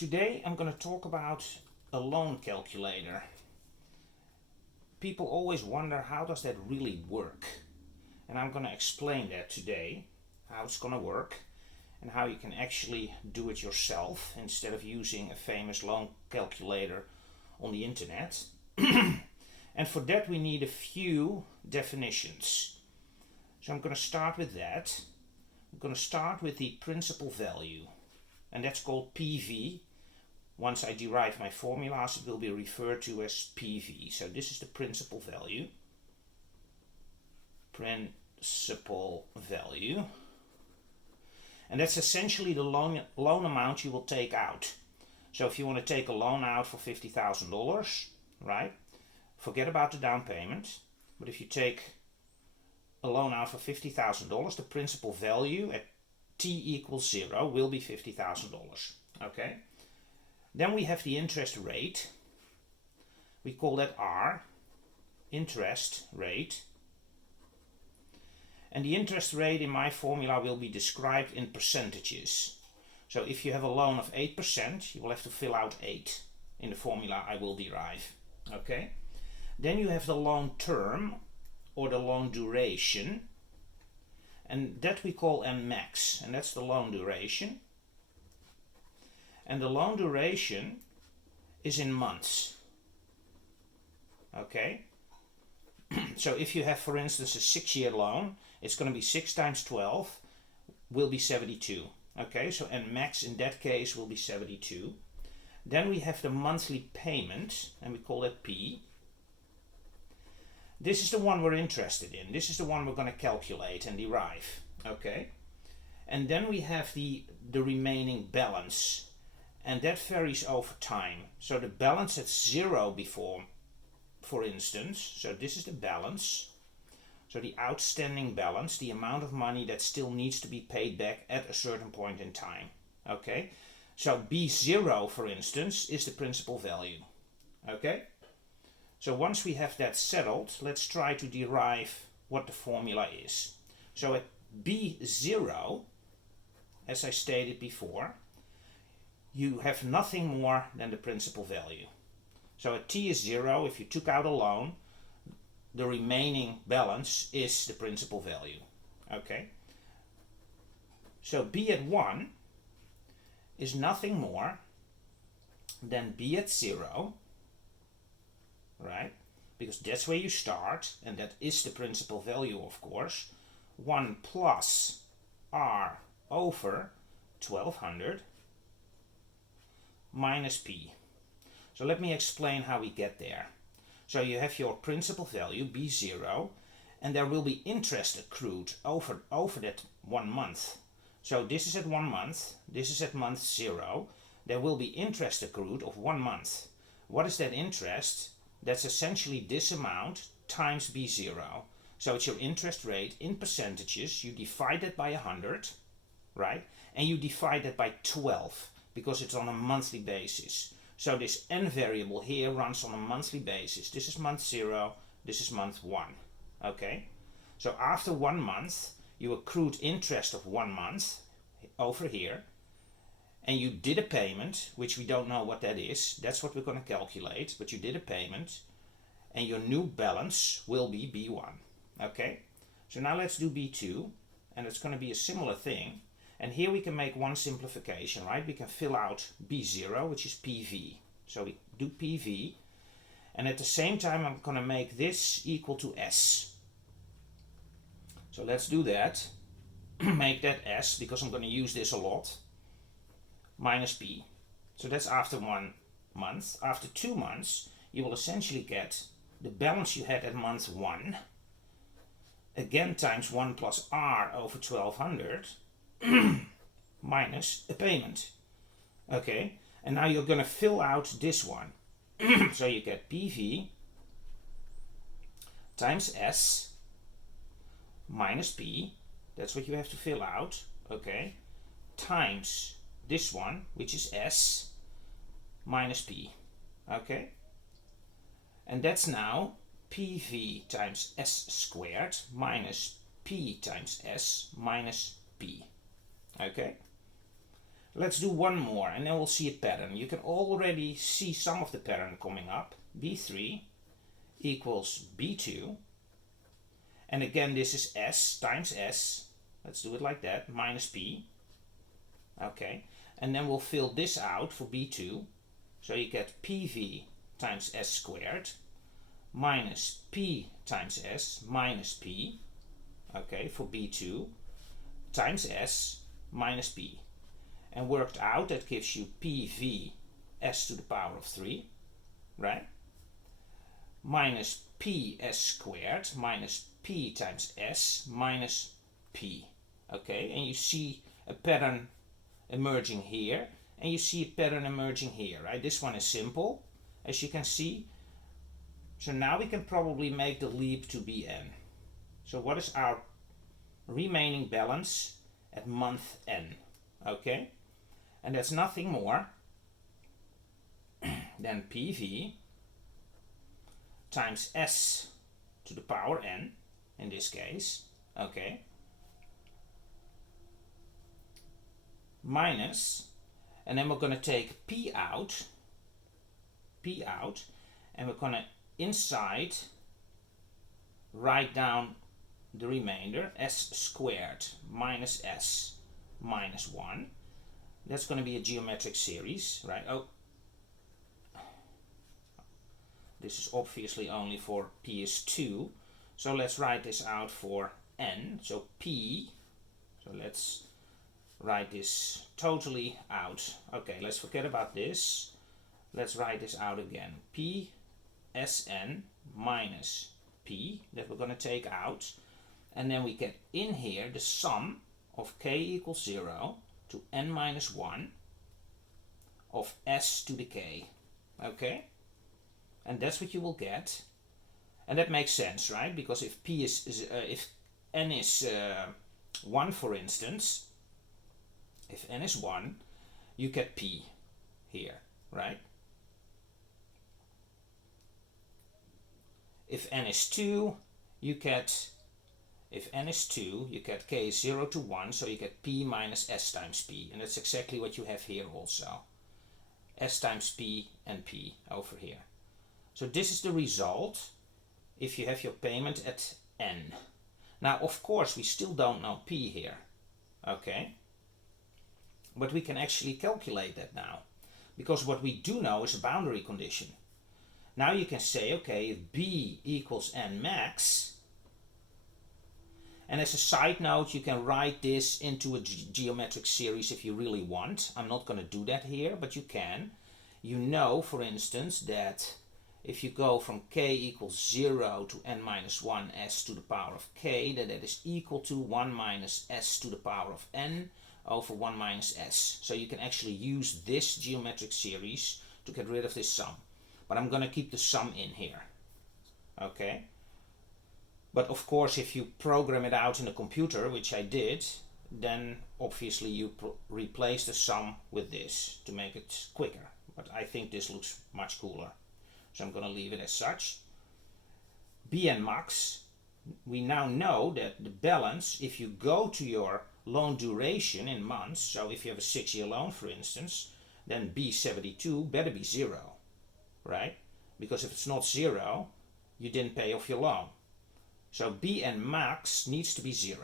Today I'm going to talk about a loan calculator. People always wonder, how does that really work? And I'm going to explain that today, how it's going to work and how you can actually do it yourself instead of using a famous loan calculator on the internet. And for that we need a few definitions. So I'm going to start with that. I'm going to start with the principal value, and that's called PV. Once I derive my formulas, it will be referred to as PV. So this is the principal value. Principal value. And that's essentially the loan amount you will take out. So if you want to take a loan out for $50,000, right? Forget about the down payment. But if you take a loan out for $50,000, the principal value at t equals 0 will be $50,000. Okay? Then we have the interest rate. We call that R, interest rate. And the interest rate in my formula will be described in percentages. So if you have a loan of 8%, you will have to fill out 8 in the formula I will derive. Okay? Then you have the loan term or the loan duration. And that we call Nmax, and that's the loan duration. And the loan duration is in months. Okay? So if you have, for instance, a 6-year loan, it's going to be 6 times 12 will be 72. Okay, so Nmax in that case will be 72. Then we have the monthly payment, and we call it P. This is the one we're interested in. This is the one we're going to calculate and derive. Okay? And then we have the remaining balance. And that varies over time. So the balance at 0 before, for instance, so this is the balance. So the outstanding balance, the amount of money that still needs to be paid back at a certain point in time. Okay? So B0, for instance, is the principal value. Okay? So once we have that settled, let's try to derive what the formula is. So at B0, as I stated before, you have nothing more than the principal value. So at t is 0, if you took out a loan, the remaining balance is the principal value. Okay? So b at 1 is nothing more than b at 0, right? Because that's where you start, and that is the principal value, of course. 1 plus r over 1200 minus p. So let me explain how we get there. So you have your principal value, B0, and there will be interest accrued over that 1 month. So this is at 1 month, this is at month 0. There will be interest accrued of 1 month. What is that interest? That's essentially this amount times B0. So it's your interest rate in percentages. You divide that by 100, right? And you divide that by 12. Because it's on a monthly basis. So this n variable here runs on a monthly basis. This is month 0, this is month 1. Okay? So after 1 month, you accrued interest of 1 month over here. And you did a payment, which we don't know what that is. That's what we're going to calculate. But you did a payment. And your new balance will be B1. Okay? So now let's do B2. And it's going to be a similar thing. And here we can make one simplification, right? We can fill out B0, which is PV. So we do PV. And at the same time, I'm going to make this equal to S. So let's do that. Make that S, because I'm going to use this a lot. Minus P. So that's after 1 month. After 2 months, you will essentially get the balance you had at month 1. Again, times 1 plus R over 1200. Minus a payment. Okay, and now you're going to fill out this one. So you get PV times S minus P, that's what you have to fill out, okay, times this one, which is S minus P, okay, and that's now PV times S squared minus P times S minus P. Okay? Let's do one more and then we'll see a pattern. You can already see some of the pattern coming up. B3 equals B2. And again, this is S times S. Let's do it like that, minus P. Okay, and then we'll fill this out for B2. So you get PV times S squared minus P times S minus P. Okay, for B2 times S minus P. And worked out, that gives you PV S to the power of 3, right? Minus PS squared minus P times S minus P. Okay, and you see a pattern emerging here, and you see a pattern emerging here, right? This one is simple, as you can see. So now we can probably make the leap to Bn. So what is our remaining balance at month n? Okay, and that's nothing more than PV times S to the power n, in this case, okay, minus, and then we're going to take P out, and we're going to inside write down the remainder, S squared minus S minus 1. That's going to be a geometric series, right? Oh, this is obviously only for P is 2. So let's write this out for n. So P, so let's write this totally out. Okay, let's forget about this. Let's write this out again. P Sn minus P, that we're going to take out. And then we get in here the sum of k equals 0 to n minus 1 of S to the k. Okay? And that's what you will get. And that makes sense, right? Because if P if n is 1, for instance, if n is 1, you get P here, right? If n is 2, you get, if n is 2, you get k is 0 to 1, so you get P minus S times P. And that's exactly what you have here also. S times P and P over here. So this is the result if you have your payment at n. Now, of course, we still don't know P here, okay? But we can actually calculate that now, because what we do know is a boundary condition. Now you can say, okay, if B equals n max, and as a side note, you can write this into a geometric series if you really want. I'm not going to do that here, but you can. You know, for instance, that if you go from k equals 0 to n minus 1 s to the power of k, that is equal to 1 minus s to the power of n over 1 minus s. So you can actually use this geometric series to get rid of this sum. But I'm going to keep the sum in here. Okay? But of course, if you program it out in a computer, which I did, then obviously you replace the sum with this to make it quicker. But I think this looks much cooler. So I'm going to leave it as such. Bn max, we now know that the balance, if you go to your loan duration in months, so if you have a 6-year loan, for instance, then B72 better be 0, right? Because if it's not 0, you didn't pay off your loan. So Bn max needs to be 0.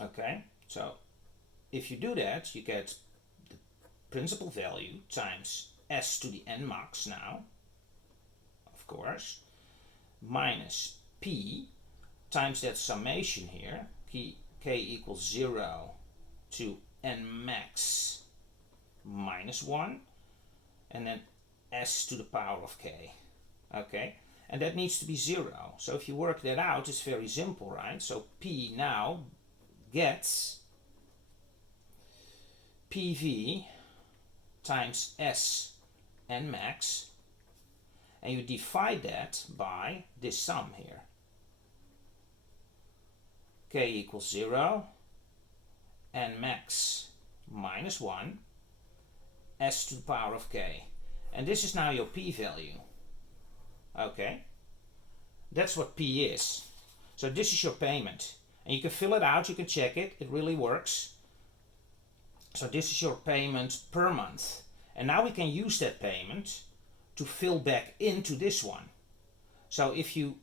Okay, so if you do that, you get the principal value times S to the n max now, of course, minus P times that summation here, k equals 0 to n max minus 1, and then S to the power of k. Okay, and that needs to be 0. So if you work that out, it's very simple, right? So P now gets PV times S n max, and you divide that by this sum here. K equals 0, n max minus 1, S to the power of k. And this is now your P value. Okay, that's what P is. So this is your payment. And you can fill it out, you can check it, it really works. So this is your payment per month. And now we can use that payment to fill back into this one. So if you,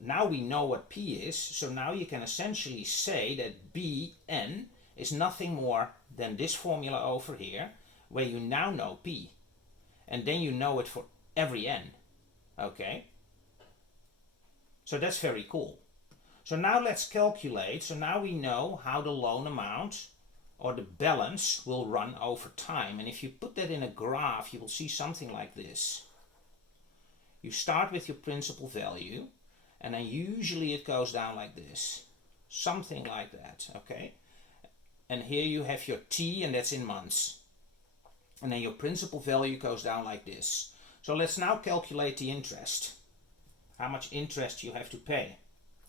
now we know what P is, so now you can essentially say that Bn is nothing more than this formula over here, where you now know P. And then you know it for every n. Okay? So that's very cool. So now let's calculate. So now we know how the loan amount or the balance will run over time. And if you put that in a graph, you will see something like this. You start with your principal value, and then usually it goes down like this. Something like that, okay? And here you have your T, and that's in months. And then your principal value goes down like this. So let's now calculate the interest. How much interest you have to pay,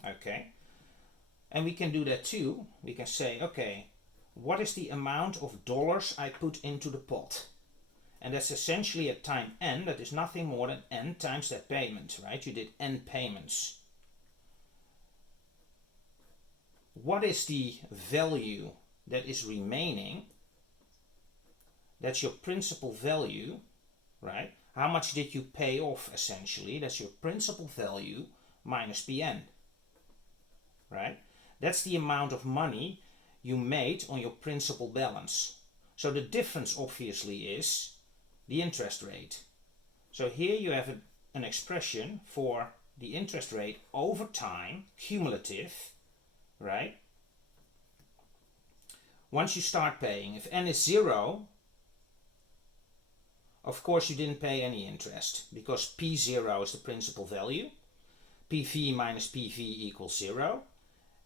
okay? And we can do that too. We can say, okay, what is the amount of dollars I put into the pot? And that's essentially at time n, that is nothing more than n times that payment, right? You did n payments. What is the value that is remaining? That's your principal value, right? How much did you pay off, essentially? That's your principal value minus Pn, right? That's the amount of money you made on your principal balance. So the difference, obviously, is the interest rate. So here you have an expression for the interest rate over time, cumulative, right? Once you start paying, if n is 0, of course you didn't pay any interest, because P0 is the principal value. PV minus PV equals 0,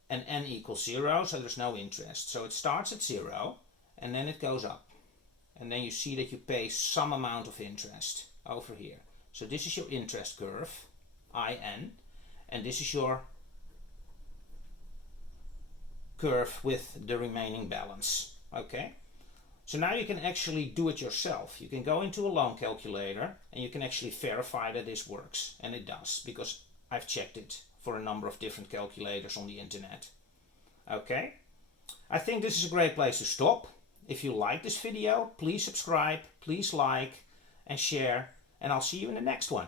and n equals 0, so there's no interest. So it starts at 0, and then it goes up. And then you see that you pay some amount of interest over here. So this is your interest curve, IN, and this is your curve with the remaining balance, okay? So now you can actually do it yourself. You can go into a loan calculator and you can actually verify that this works. And it does, because I've checked it for a number of different calculators on the internet. Okay? I think this is a great place to stop. If you like this video, please subscribe, please like and share, and I'll see you in the next one.